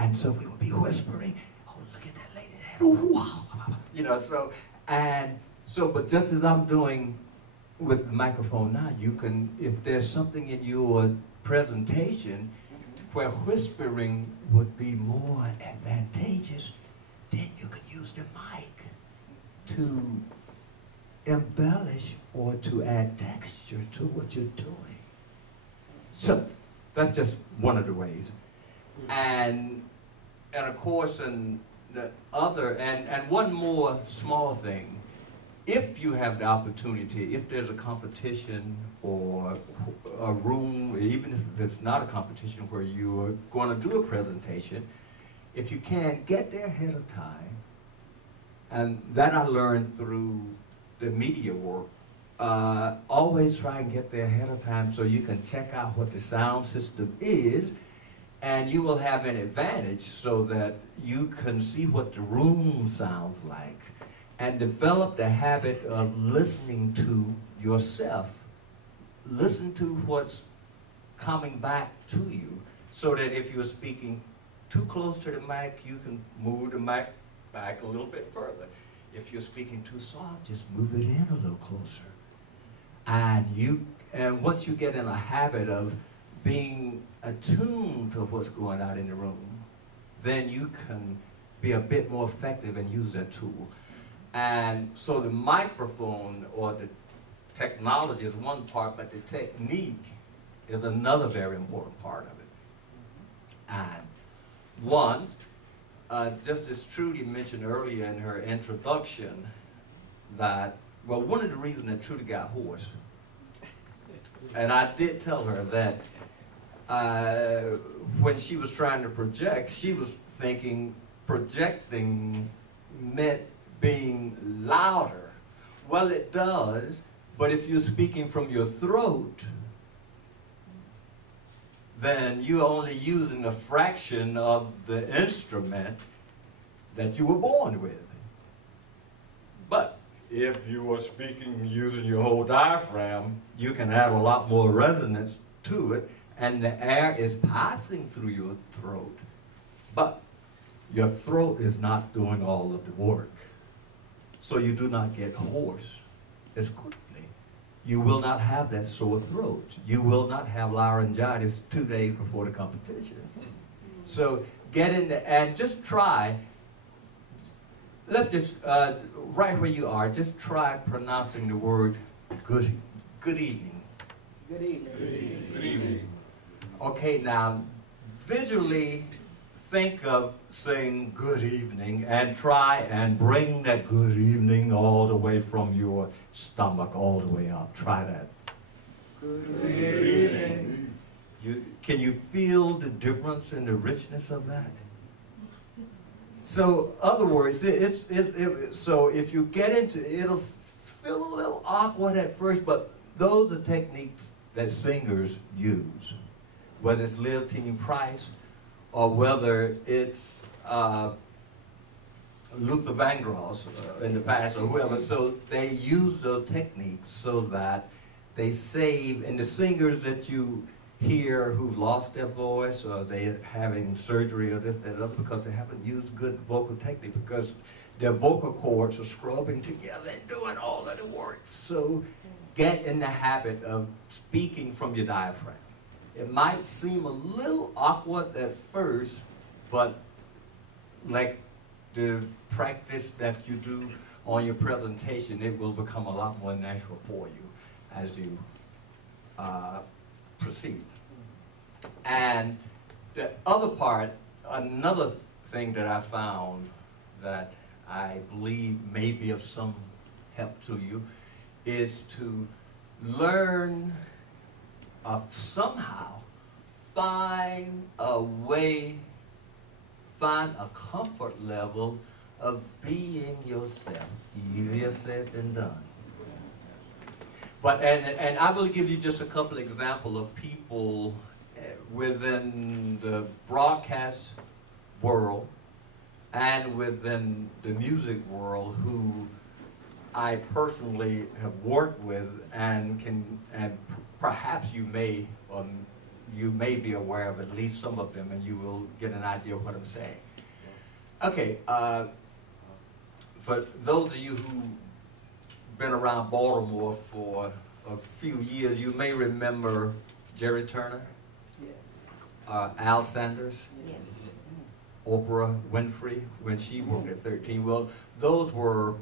And so we would be whispering, oh, look at that lady, wow. You know, but just as I'm doing with the microphone now, you can, if there's something in your presentation where whispering would be more advantageous, then you could use the mic to embellish or to add texture to what you're doing. So that's just one of the ways. And of course, and the other, and one more small thing, if you have the opportunity, if there's a competition or a room, even if it's not a competition where you're going to do a presentation, if you can, get there ahead of time. And that I learned through the media work. Always try and get there ahead of time so you can check out what the sound system is, and you will have an advantage so that you can see what the room sounds like and develop the habit of listening to yourself. Listen to what's coming back to you so that if you're speaking too close to the mic, you can move the mic back a little bit further. If you're speaking too soft, just move it in a little closer. And once you get in a habit of being attuned to what's going on in the room, then you can be a bit more effective and use that tool. And so the microphone or the technology is one part, but the technique is another very important part of it. And one, just as Trudy mentioned earlier in her introduction, that, well, one of the reasons that Trudy got hoarse, and I did tell her that when she was trying to project, she was thinking projecting meant being louder. Well, it does, but if you're speaking from your throat, then you're only using a fraction of the instrument that you were born with. But if you are speaking using your whole diaphragm, you can add a lot more resonance to it, and the air is passing through your throat. But your throat is not doing all of the work. So you do not get hoarse as quickly. You will not have that sore throat. You will not have laryngitis 2 days before the competition. So get in there and just try. Let's just, right where you are, just try pronouncing the word good evening. Good evening. Good evening. Good evening. Okay, now visually think of saying good evening and try and bring that good evening all the way from your stomach all the way up. Try that. Good evening. Can you feel the difference in the richness of that? So, other words, so if you get into it, it'll feel a little awkward at first, but those are techniques that singers use, whether it's Liv Team Price or whether it's Luther Vandross in the past or whoever. So they use those techniques so that they save, and the singers that you hear who've lost their voice or they're having surgery or this, that, and other, because they haven't used good vocal technique, because their vocal cords are scrubbing together and doing all of the work. So get in the habit of speaking from your diaphragm. It might seem a little awkward at first, but like the practice that you do on your presentation, it will become a lot more natural for you as you proceed. And the other part, another thing that I found that I believe may be of some help to you is to learn somehow find a way, find a comfort level of being yourself. Easier said than done. But and I will give you just a couple examples of people within the broadcast world and within the music world who I personally have worked with and perhaps you may you may be aware of at least some of them, and you will get an idea of what I'm saying. Okay, for those of you who've been around Baltimore for a few years, you may remember Jerry Turner, Yes. Al Sanders, Yes. Oprah Winfrey, when she worked at 13. Well, those were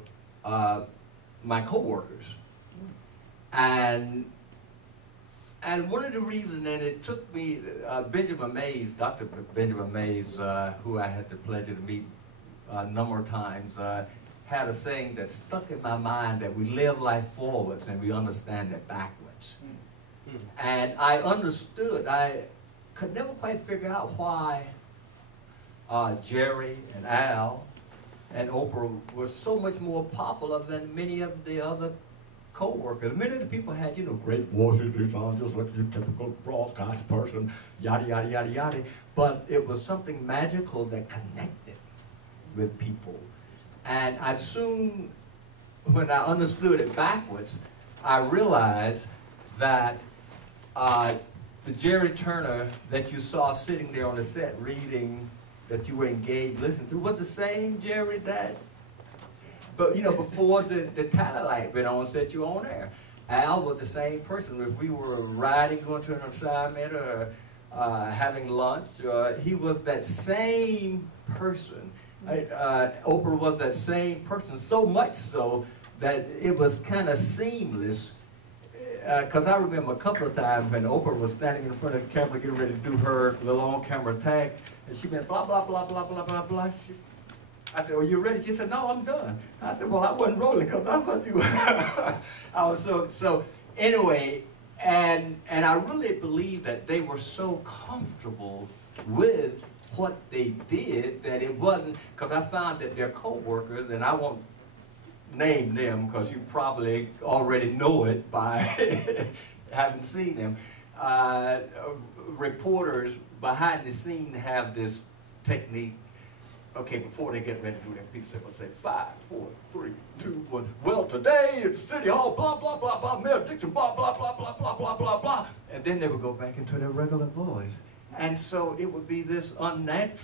my co-workers. And one of the reasons, and it took me, Benjamin Mays, Dr. Benjamin Mays, who I had the pleasure to meet a number of times, had a saying that stuck in my mind, that we live life forwards and we understand it backwards. And I understood, I could never quite figure out why Jerry and Al and Oprah were so much more popular than many of the other co-workers. Many of the people had, you know, great voices, they sound just like your typical broadcast person, yada, yada, yada, yada. But it was something magical that connected with people. And I soon, when I understood it backwards, I realized that the Jerry Turner that you saw sitting there on the set reading, that you were engaged, listening to, was the same Jerry that, but you know, before the talent light went on, set you on air. Al was the same person. If we were riding, going to an assignment, or having lunch, he was that same person. Oprah was that same person, so much so that it was kind of seamless. Because I remember a couple of times when Oprah was standing in front of the camera getting ready to do her little on-camera tag, and she went blah, blah, blah, blah, blah, blah, blah. I said, "Well, you ready?" She said, "No, I'm done." I said, "Well, I wasn't rolling because I thought you were." I was so anyway, and I really believe that they were so comfortable with what they did that it wasn't, because I found that their co-workers, and I won't name them because you probably already know it by having seen them, reporters behind the scene have this technique. Okay, before they get ready to do their piece, they will say 5, 4, 3, 2, 1. Well, today at the City Hall, blah, blah, blah, blah, Mayor Dixon, blah, blah, blah, blah, blah, blah, blah, blah. And then they would go back into their regular voice. And so it would be this unnatural